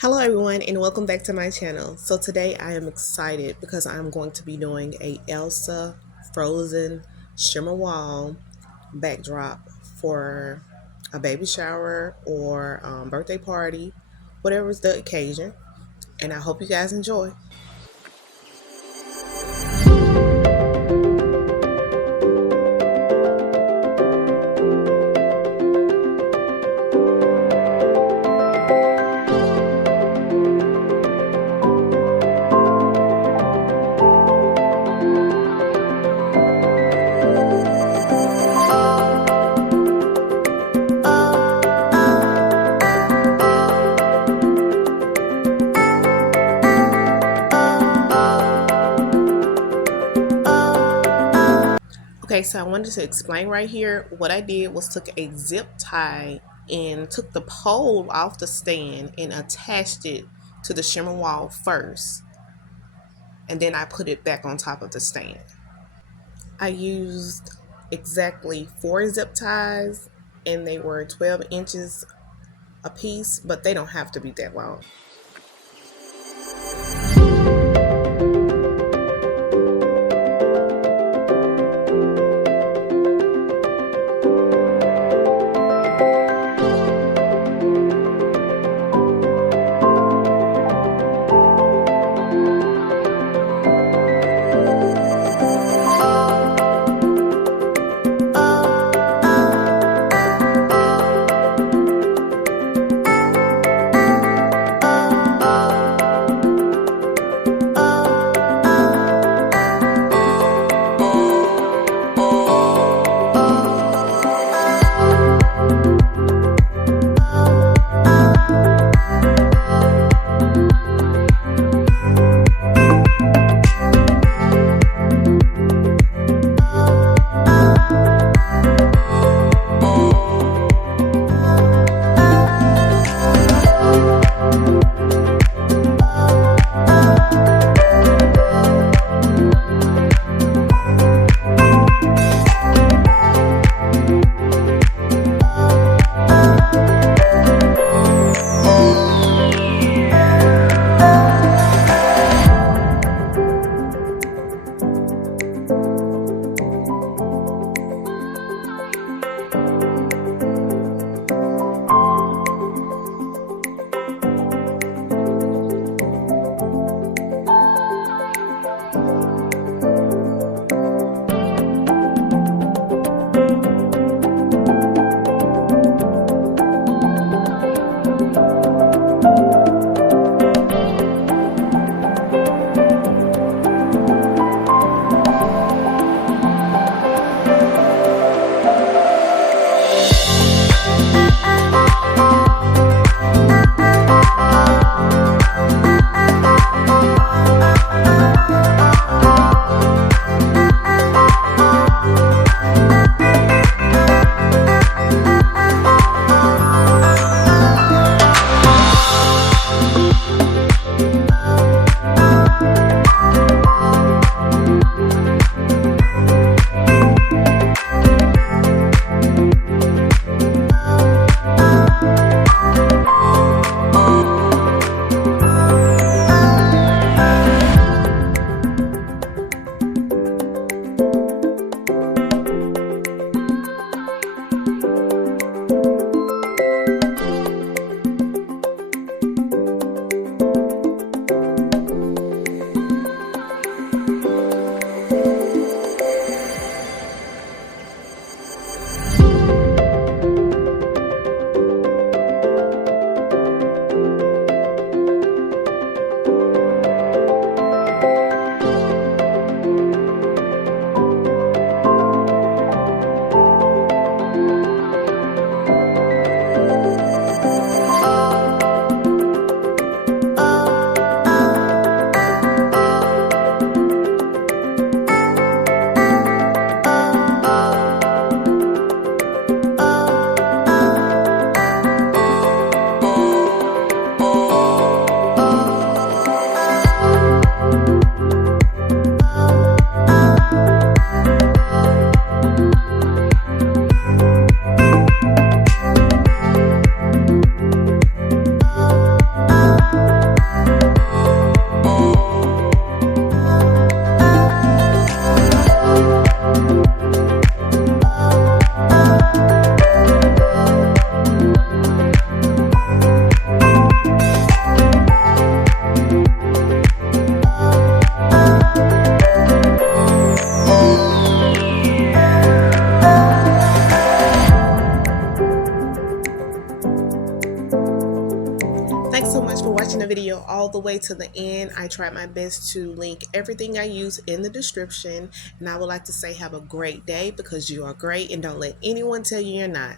Hello everyone and welcome back to my channel. So today I am excited because I'm going to be doing a Elsa Frozen Shimmer Wall backdrop for a baby shower or birthday party, whatever is the occasion. And I hope you guys enjoy. Okay, so I wanted to explain right here. What I did was took a zip tie and took the pole off the stand and attached it to the shimmer wall first. And then I put it back on top of the stand. I used exactly 4 zip ties and they were 12 inches a piece, but they don't have to be that long. all the way to the end. I tried my best to link everything I use in the description. And I would like to say have a great day because you are great and don't let anyone tell you you're not.